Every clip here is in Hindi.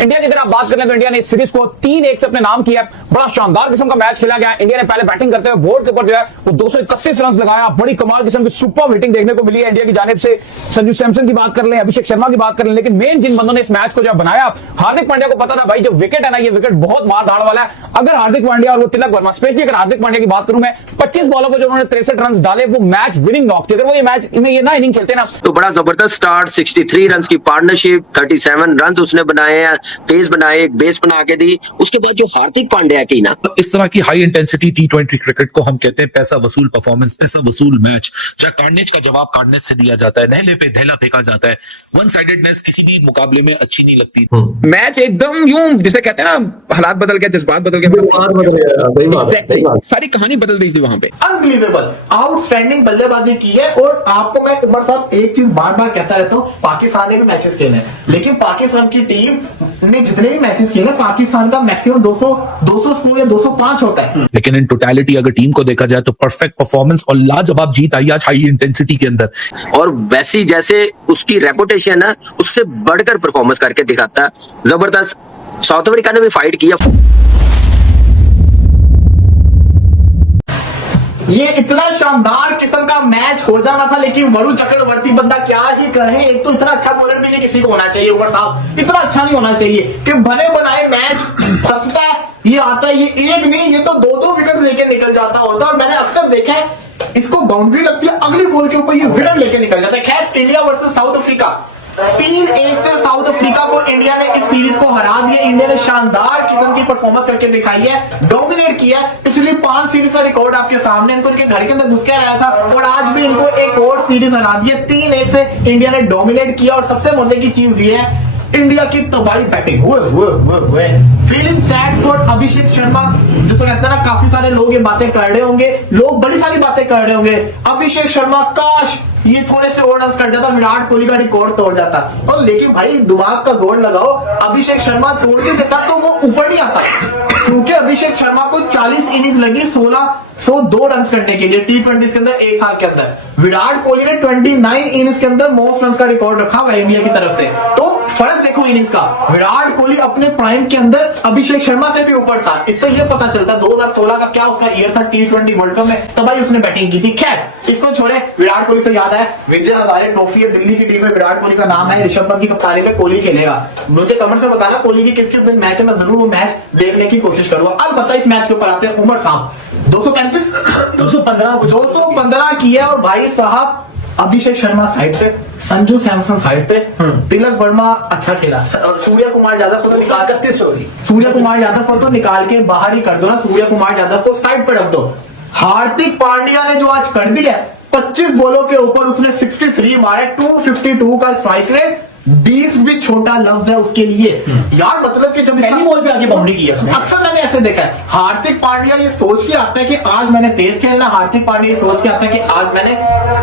इंडिया की अगर आप बात करें तो इंडिया ने इस सीरीज को 3-1 से अपने नाम किया। बड़ा शानदार किस्म का मैच खेला गया। इंडिया ने पहले बैटिंग करते हुए बोर्ड के ऊपर जो है वो 231 रन लगाया। बड़ी कमाल किस्म की सुपर हिटिंग देखने को मिली है इंडिया की जानिब से। संजू सैमसन की बात कर लें, अभिषेक शर्मा की बात कर लें, लेकिन मेन जिन बंदों ने इस मैच को जो बनाया, हार्दिक पांड्या को पता था भाई जो विकेट है ना, ये विकेट बहुत मार धाड़ वाला है। अगर हार्दिक पांड्या और वो तिलक वर्मा, स्पेशली अगर हार्दिक पांड्या की बात करूं मैं, 25 बॉलों पर जो उन्होंने 63 रन डाले, वो मैच विनिंग नॉक थे। अगर वो ये मैच में ये ना इनिंग खेलते ना तो बड़ा जबरदस्त स्टार्ट, 63 रन की पार्टनरशिप, 37 रन उसने बनाए हैं, पेस बनाए, एक बेस बना के दी। उसके बाद जो हार्दिक पांड्या की ना, इस तरह की हाई इंटेंसिटी T20 क्रिकेट को हम कहते हैं पैसा वसूल परफॉर्मेंस, पैसा वसूल मैच। जहाँ कार्नेज का जवाब कार्नेज से दिया जाता है, नहले पे धैला फेंका जाता है। वन साइडेडनेस किसी भी मुकाबले में अच्छी नहीं लगती। मैच एकदम यूं जिसे कहते हैं ना, हालात बदल गए, जज्बात बदल गए, Exactly. सारी कहानी बदल गई थी वहां पे। अनबिलीवेबल आउटस्टैंडिंग बल्लेबाजी की है। और आपको मैं उमर साहब एक चीज बार बार कहता रहता हूँ, पाकिस्तान ने भी मैचेस खेले हैं, लेकिन पाकिस्तान की टीम ने जितने भी मैचेस खेले, पाकिस्तान का मैक्सिमम 200 स्कोर या 205 होता है। लेकिन इन टोटलिटी अगर टीम को देखा जाए तो परफेक्ट परफॉर्मेंस और लाजवाब जीत आई आज हाई इंटेंसिटी के अंदर। और वैसी जैसे उसकी रेपुटेशन है, उससे बढ़कर परफॉर्मेंस करके दिखाता है। जबरदस्त। साउथ अफ्रीका ने भी फाइट किया। ये इतना शानदार किस्म का मैच हो जाना था, लेकिन वरुण चक्रवर्ती बंदा क्या ही कहे। एक तो इतना अच्छा बॉलर भी नहीं किसी को होना चाहिए उमर साहब, इतना अच्छा नहीं होना चाहिए कि बने बनाए मैच सस्ता है, ये आता है, ये एक नहीं, ये तो 2-2 विकेट लेके निकल जाता होता है। और मैंने अक्सर देखा है, इसको बाउंड्री लगती है, अगली बॉल के ऊपर ये विकेट लेके निकल जाता है। खैर, इंडिया वर्सेस साउथ अफ्रीका, 3-1 से साउथ अफ्रीका को इंडिया ने इस सीरीज को हरा दिया। इंडिया ने शानदार किस्म की परफॉर्मेंस करके दिखाई है, डोमिनेट किया। पिछली 5 सीरीज का रिकॉर्ड आपके सामने, इनको इनके घर के अंदर घुस के आया था और आज भी इनको एक और सीरीज हरा दी है। 3-1 से इंडिया ने डोमिनेट किया। और सबसे मजे की चीज ये है, इंडिया की तबाही बैटिंग हुए feeling sad for Abhishek Sharma, जिसको कहते हैं ना, काफी सारे लोग ये बातें कर रहे होंगे, लोग बड़ी सारी बातें कर रहे होंगे। अभिषेक शर्मा काश ये थोड़े से और रन कर जाता, विराट कोहली का रिकॉर्ड तोड़ जाता। और लेकिन भाई दिमाग का जोर लगाओ, अभिषेक शर्मा तोड़ के देता तो वो ऊपर नहीं आता, क्योंकि अभिषेक शर्मा को 40 इनिंग्स लगी 1,602 रन करने के लिए T20 के अंदर एक साल के अंदर। विराट कोहली ने 29 इनिंग्स के अंदर मोस्ट रन का रिकॉर्ड रखा हुआ इंडिया की तरफ से। तो फर्क देखो इनिंग्स का, विराट कोहली अपने प्राइम के अंदर अभिषेक शर्मा से भी ऊपर था। इससे यह पता चलता 2016 का क्या उसका ईयर था T20 वर्ल्ड कप में, तब ही उसने बैटिंग की थी। खैर इसको छोड़े, विराट कोहली से याद है, विजय हजारे ट्रॉफी है, दिल्ली की टीम में विराट कोहली का नाम है, ऋषभ पंत की कप्तानी में कोहली खेलेगा। मुझे कमेंट से बताना कोहली की किस किस मैच है, मैं जरूर वो मैच देखने की कोशिश करूंगा। अब बता, इस मैच के ऊपर आते हैं उमर साहब। 215 किया। और भाई साहब, अभिषेक शर्मा साइड पे, संजू सैमसन साइड पे, तिलक वर्मा अच्छा खेला, सूर्य कुमार यादव को तो निकाल के बाहर ही कर दो ना, सूर्य कुमार यादव को साइड पे रख दो। हार्दिक पांड्या ने जो आज कर दिया, 25 बॉलों के ऊपर उसने 63 मारे, 252 का स्ट्राइक रेट, 20 भी छोटा लफ्ज है उसके लिए यार। मतलब कि जब पहली बॉल पे आगे बाउंड्री की है, अक्सर मैंने ऐसे देखा है, हार्दिक पांड्या ये सोच के आता है कि आज मैंने तेज खेलना, हार्दिक पांड्या ये सोच के आता है कि आज मैंने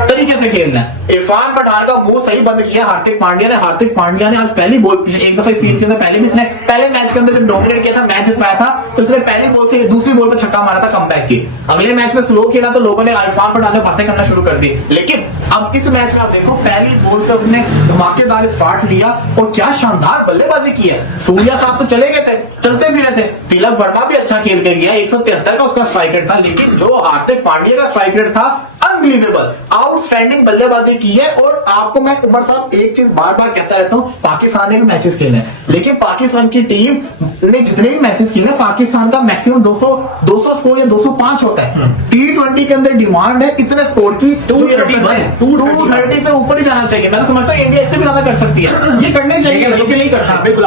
तरीके से खेलना है। इरफान पठान का मुंह सही बंद किया हार्दिक पांड्या ने। हार्दिक पांड्या ने आज पहली बॉल, एक दफा इस सीरीज के अंदर पहले भी इसने पहले मैच के अंदर जब डोमिनेट किया था, मैच जितवाया था, तो उसने पहली बॉल से दूसरी बॉल पर छक्का मारा था कमबैक की। अगले मैच में स्लो खेला तो लोगों ने इरफान पठान ने बातें करना शुरू कर दी। लेकिन अब इस मैच में आप देखो, पहली बॉल से उसने धमाकेदार स्टार्ट लिया और क्या शानदार बल्लेबाजी की है। सूर्या साहब तो चले गए थे, चलते फिरे थे। तिलक वर्मा भी अच्छा खेल के गया, 173 का उसका स्ट्राइक रेट था, लेकिन जो हार्दिक पांड्या का स्ट्राइक रेट था, अनबिलीवेबल आउटस्टैंडिंग बल्लेबाजी की है। और आपको मैं उमर साहब एक चीज बार बार कहता रहता हूँ, पाकिस्तान ने भी मैचेस खेले हैं, लेकिन पाकिस्तान की टीम ने जितने भी मैचेस खेले, पाकिस्तान का मैक्सिमम 200 स्कोर या 205 होता है। T20 के अंदर डिमांड है इतने स्कोर की, 230 से ऊपर ही जाना चाहिए। मैं तो समझता हूँ इंडिया इससे भी ज्यादा कर सकती है, ये करने चाहिए, लेकिन नहीं करता। बिल्कुल।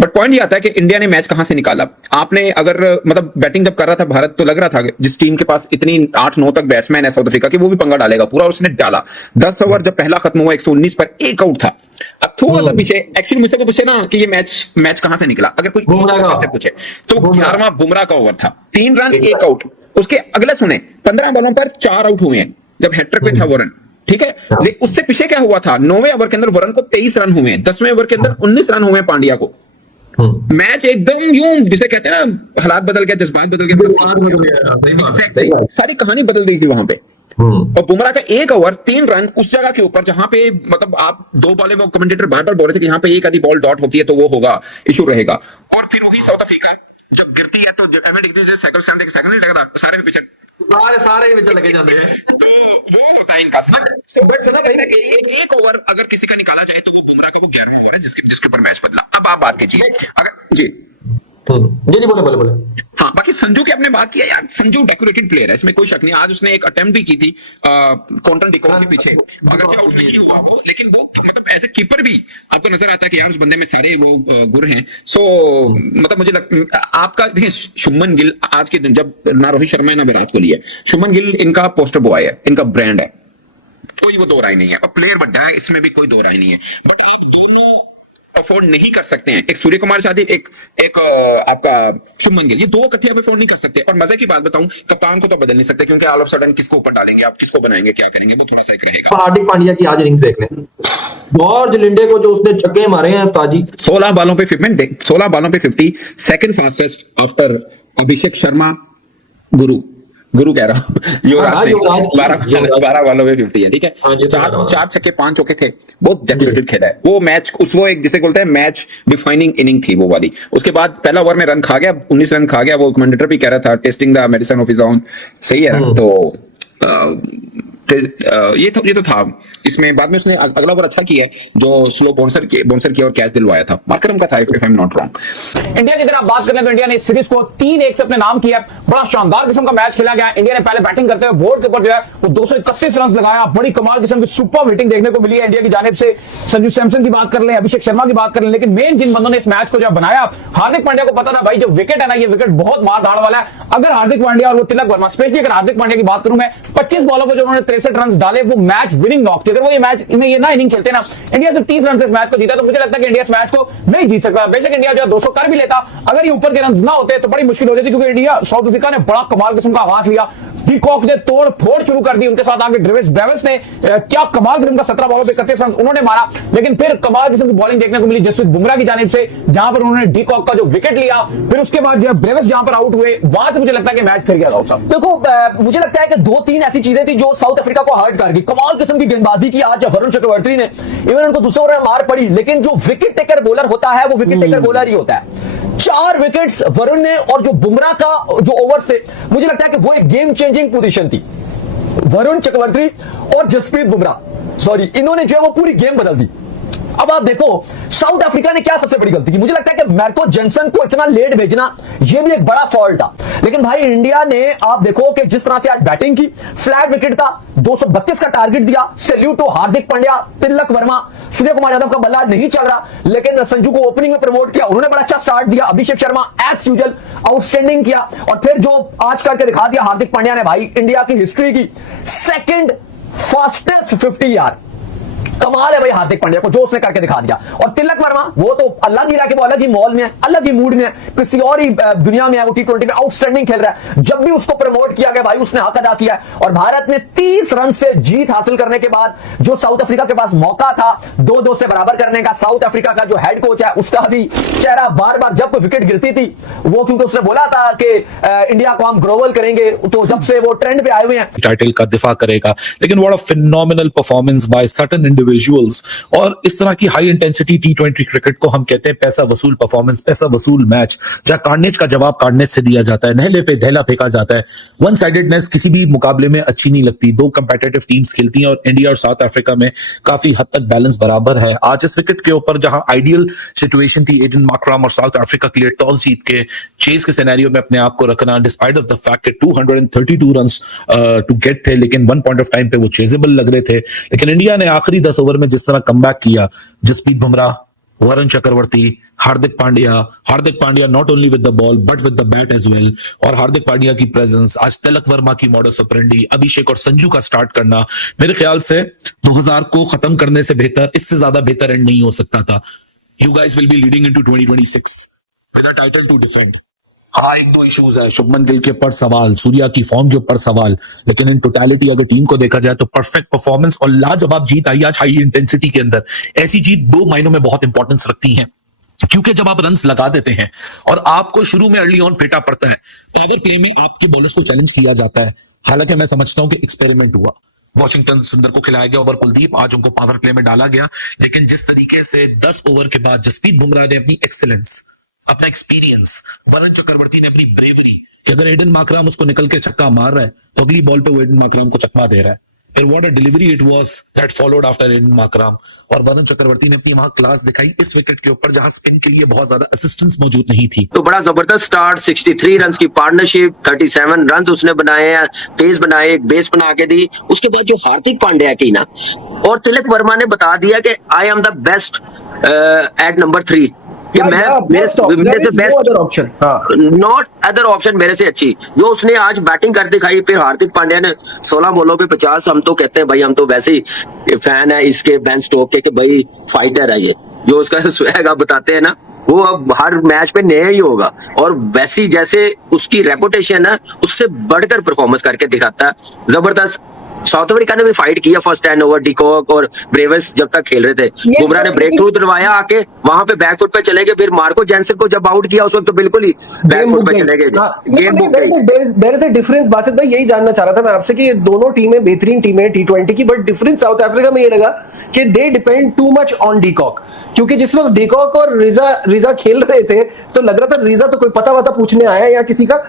बट पॉइंट ये आता है कि इंडिया ने मैच कहां से निकाला। आपने अगर मतलब बैटिंग जब कर रहा था भारत, तो लग रहा था कि जिस टीम के पास इतनी 8-9 तक बैट्समैन है साउथ अफ्रीका की, वो भी पंगा डालेगा पूरा, और उसने डाला। 10 ओवर जब पहला खत्म हुआ 119 पर 1 आउट था। अब थोड़ा सा पीछे, एक्चुअली मुझसे को पूछे ना कि ये मैच कहां से निकला, अगर कोई से पूछे तो 11वां बुमराह का ओवर था, 3 रन 1 आउट। उसके अगले सुने 15 बॉलों पर 4 आउट हुए हैं, जब हैट्रिक पे था वो रन, ठीक है। लेकिन उससे पीछे क्या हुआ था, 9वें ओवर के अंदर वरुण को 23 रन हुए हैं, 10वें ओवर के अंदर 19 रन हुए पांड्या को। मैच एकदम यूं जिसे कहते हैं ना, हालात बदल गए, जज्बात बदल गए, सारी कहानी बदल गई थी वहां पे। और बुमराह का एक ओवर 3 रन उस जगह के ऊपर जहां पे मतलब आप 2 बॉलें, वो कमेंटेटर बार बार बोल रहे थे कि यहाँ पे एक आधी बॉल डॉट होती है तो वो होगा, इशू रहेगा। और फिर वही साउथ अफ्रीका जब गिरती है तो साइकिल स्टैंड एक सेकंड नहीं लगता, सारे के पीछे सारे विच लगे जाते हैं, तो वो होता है इनका बट चलो कहीं ना कहीं एक ओवर अगर किसी का निकाला जाए तो वो बुमराह का वो 11वां ओवर है जिसके ऊपर मैच बदला। अब आप बात कीजिए अगर जी जी बोले हाँ, बाकी संजू की आपने बात किया यार, संजू डेकोरेटेड प्लेयर है, इसमें कोई शक नहीं। आज उसने एक अटेम्प्ट भी की थी कॉन्टन डिकॉक के पीछे, अगर आउट नहीं हुआ वो, लेकिन वो मतलब एज ए कीपर भी आपको नजर आता है कि यार उस बंदे में सारे वो गुण हैं। सो मतलब मुझे आपका देखिए, शुभमन गिल आज के दिन जब ना रोहित शर्मा है ना विराट कोहली है, शुभमन गिल इनका पोस्टर बॉय है, इनका ब्रांड है, कोई वो दो राय नहीं है। और प्लेयर बड़ा है, इसमें भी कोई दो राय नहीं है, बट आप दोनों अफोर्ड नहीं कर सकते हैं। एक सूर्य कुमार यादव, एक आपका शुभमन गिल, ये दो इकट्ठे आप अफोर्ड नहीं कर सकते। और मजे की बात बताऊं, कप्तान को तो बदल नहीं सकते, क्योंकि ऑल ऑफ सडन किसको ऊपर डालेंगे आप, किसको बनाएंगे, क्या करेंगे, वो थोड़ा सा एक रहेगा। हार्दिक पांड्या की आज इनिंग्स देख लें, जॉर्ज लिंडे को जो उसने छक्के मारे हैं उस्ताद जी, 16 बालों पे 50, second fastest after Abhishek Sharma, गुरु कह रहा हूँ, युवराज सिंह 12 बालों पे 50 है, ठीक है। चार छक्के 5 चौके थे, बहुत डेकोरेटेड खेला है वो मैच। वो एक जिसे बोलते हैं मैच डिफाइनिंग इनिंग थी वो वाली। उसके बाद पहला ओवर में रन खा गया, 19 रन खा गया, वो कमेंटेटर भी कह रहा था testing the medicine of his own, सही है ना। तो ये तो था। इसमें बाद में उसने अगला ओवर अच्छा किया है, जो स्लो बाउंसर किया और कैच दिलवाया था, मार्करम का था if I am not wrong. India की तरफ बात करें तो इंडिया ने इस सीरीज को 3-1 से अपने नाम किया। बड़ा शानदार किस्म का मैच खेला गया। इंडिया ने पहले बैटिंग करते हुए बोर्ड के ऊपर जो है वो 231 रन लगाया। बड़ी कमाल किस्म की सुपर हिटिंग देखने को मिली है इंडिया की जानिब से। संजू सैमसन की बात कर लें, अभिषेक शर्मा की बात कर लें, लेकिन मेन जिन बंदों ने इस मैच को जब बनाया, हार्दिक पांड्या को पता था भाई जो विकेट है ना, ये विकेट बहुत मार धाड़ वाला है। अगर हार्दिक पांड्या और वो तिलक वर्मा, स्पेशली अगर हार्दिक पांड्या की बात करूं मैं, 25 बॉलों पर जो उन्होंने 63 रन डाले, वो मैच विनिंग नॉक थी। अगर वो ये मैच में ये ना इनिंग खेलते ना, इंडिया सिर्फ 30 रन से इस मैच को जीता, तो मुझे लगता है कि इंडिया इस मैच को नहीं जीत सकता। बेशक इंडिया जो 200 कर भी लेता, अगर ये ऊपर के रन ना होते तो बड़ी मुश्किल हो जाती, क्योंकि इंडिया साउथ अफ्रीका ने बड़ा कमाल किस्म का आगाज लिया। डीकॉक ने तोड़ फोड़ शुरू कर दी, उनके साथ आगे ब्रेविस ने क्या कमाल किस्म का 17 बॉलों पे 31 रन उन्होंने मारा। लेकिन फिर कमाल किस्म की बॉलिंग देखने को मिली जसप्रीत बुमराह की जानिब से, जहां पर उन्होंने डीकॉक का जो विकेट लिया, फिर उसके बाद जो ब्रेविस जहां पर आउट हुए, वहां से मुझे लगता है कि मैच फिर गया था। देखो मुझे लगता है कि 2-3 ऐसी चीजें थी जो साउथ अफ्रीका को हर्ट कर गई। कमाल किस्म की गेंदबाजी की आज वरुण चक्रवर्ती ने, इवन उनको दूसरे ओवर में मार पड़ी, लेकिन जो विकेट टेकर बॉलर होता है वो विकेट टेकर बॉलर ही होता है। 4 विकेट्स वरुण ने, और जो बुमराह का जो ओवर से, मुझे लगता है कि वो एक गेम चेंजिंग पोजीशन थी। वरुण चक्रवर्ती और जसप्रीत बुमराह, सॉरी, इन्होंने जो है वो पूरी गेम बदल दी। अब आप देखो साउथ अफ्रीका ने क्या सबसे बड़ी गलती की, मुझे लगता है कि मार्को जेनसन को इतना लेट भेजना ये भी एक बड़ा फॉल्ट था। लेकिन भाई इंडिया ने, आप देखो कि जिस तरह से आज बैटिंग की, फ्लैट विकेट था, 232 का टारगेट दिया। सैल्यूट टू हार्दिक पांड्या, तिलक वर्मा, सूर्य कुमार यादव का बल्ला नहीं चल रहा, लेकिन संजू को ओपनिंग में प्रमोट किया, उन्होंने बड़ा अच्छा स्टार्ट दिया। Abhishek Sharma as usual outstanding किया, और फिर जो आज करके दिखा दिया हार्दिक पांड्या ने, भाई इंडिया की हिस्ट्री की सेकंड फास्टेस्ट 50 यार, कमाल है भाई हार्दिक पांड्या को जो उसने करके दिखा दिया। और तिलक वर्मा, वो तो अल्लाह की राह, वो अलग ही मॉल में है, अलग ही मूड में है, किसी और ही दुनिया में है, वो T20 में आउटस्टैंडिंग खेल रहा है। जब भी उसको प्रमोट किया गया भाई उसने हक अदा किया है। और भारत ने 30 रन से जीत हासिल करने के बाद जो साउथ अफ्रीका के पास मौका था 2-2 से बराबर करने का, साउथ अफ्रीका का जो हेड कोच है उसका भी चेहरा बार बार जब विकेट गिरती थी, वो क्योंकि उसने बोला था कि इंडिया को हम ग्लोबल करेंगे, तो जब से वो ट्रेंड पे आए हुए हैं, टाइटल का दिफा करेगा। लेकिन what a phenomenal performance by certain individuals. और इस तरह की हाई इंटेंसिटी T20 क्रिकेट को हम कहते हैं पैसा वसूल परफॉर्मेंस, पैसा वसूल मैच, जहां कार्नेज का जवाब कार्नेज से दिया जाता है, नहले पे दहला फेंका जाता है। वन साइडेडनेस किसी भी मुकाबले में अच्छी नहीं लगती। 2 कंपेटिटिव टीम्स खेलती हैं और इंडिया और साउथ अफ्रीका में काफी हद तक बैलेंस बराबर है। आज इस विकेट के ऊपर जहां आइडियल सिचुएशन थी एडन मार्करम और साउथ अफ्रीका के लिए टॉस जीत के चेस के सिनेरियो में अपने आप को रखना, डिस्पाइट ऑफ द फैक्ट कि 232 रन्स टू गेट थे, लेकिन वन पॉइंट ऑफ टाइम पे वो चेजेबल लग रहे थे। लेकिन इंडिया ने आखिरी 10 ओवर में जिस तरह कमबैक किया, Jasprit Bumrah, Varun Chakravarthy, Hardik Pandya not only with the ball but with the bat as well, और हार्दिक पांड्या की प्रेजेंस, आज तिलक वर्मा की मॉडस ऑपरेंडी, अभिषेक और संजू का स्टार्ट करना, मेरे ख्याल से 2000 को खत्म करने से बेहतर, इससे ज्यादा बेहतर एंड नहीं हो सकता था। You guys will be leading into 2026 with a title to defend. हाँ, 1-2 इश्यूज है, शुभमन गिल के ऊपर सवाल, सूर्या की फॉर्म के ऊपर सवाल, लेकिन इन टोटलिटी अगर टीम को देखा जाए तो परफेक्ट परफॉर्मेंस और लाजवाब जीत आई आज हाई इंटेंसिटी के अंदर। ऐसी जीत 2 मायनों में बहुत इंपॉर्टेंस रखती है, क्योंकि जब आप रन्स लगा देते हैं और आपको शुरू में अर्ली ऑन फेटा पड़ता है, पावर प्ले में आपके बॉलर्स को चैलेंज किया जाता है, हालांकि मैं समझता हूं कि एक्सपेरिमेंट हुआ, वॉशिंगटन सुंदर को खिलाया गया ओवर कुलदीप, आज उनको पावर प्ले में डाला गया, लेकिन जिस तरीके से 10 ओवर के बाद जसप्रीत बुमराह ने अपनी एक्सीलेंस, अपना एक्सपीरियंस, वरुण चक्रवर्ती ने अपनी ब्रेवरी, कि अगर एडन मार्कराम उसको निकल के छक्का मार रहा है तो अगली बॉल पे वो एडन मार्कराम को चकमा दे रहा है। फिर what a delivery it was that followed after Aiden Markram, और वरुण चक्रवर्ती ने अपनी वहां क्लास दिखाई इस विकेट के ऊपर जहां स्पिन के लिए बहुत ज्यादा असिस्टेंस मौजूद नहीं थी। तो बड़ा जबरदस्त स्टार्ट, 63 रन की पार्टनरशिप, 37 रन उसने बनाए हैं, पेस बनाए, एक बेस बना के दी। उसके बाद जो हार्दिक पांड्या की ना, और तिलक वर्मा ने बता दिया कि I am the best at number 3, कि मैं मेरे से best option, not other option मेरे से अच्छी जो उसने आज बैटिंग कर दिखाई। फिर हार्दिक पांड्या ने 16 बॉलों पे 50, हम तो कहते हैं भाई, हम तो वैसे ही फैन है इसके बेन स्टोक के कि भाई फाइटर है ये, जो उसका स्वैग आप बताते हैं ना, वो अब हर मैच पे नया ही होगा, और वैसी जैसे उसकी रेपुटेशन है उससे बढ़कर परफॉर्मेंस करके दिखाता है। जबरदस्त। साउथ अफ्रीका ने भी फाइट किया फर्स्ट 10 ओवर, डिकॉक और ब्रेवस जब तक खेल रहे थे, बुमराह ने ब्रेक थ्रू दिलवाया, आके वहां पे बैकफुट पे चले गए। फिर मार्को जेंसन को जब आउट किया उस वक्त तो बिल्कुल ही बैकफुट पे चले गए, गेम बुक गई। There is a difference. Basit भाई यही जानना चाह रहा था मैं आपसे कि ये दोनों टीमें बेहतरीन टीमें हैं T20 की, बट डिफरेंस साउथ अफ्रीका में ये लगा कि they depend too much on de Kock, क्योंकि जिस वक्त डिकॉक और रिजा खेल रहे थे तो लग रहा था रिजा तो कोई पता वता पूछने आया या किसी का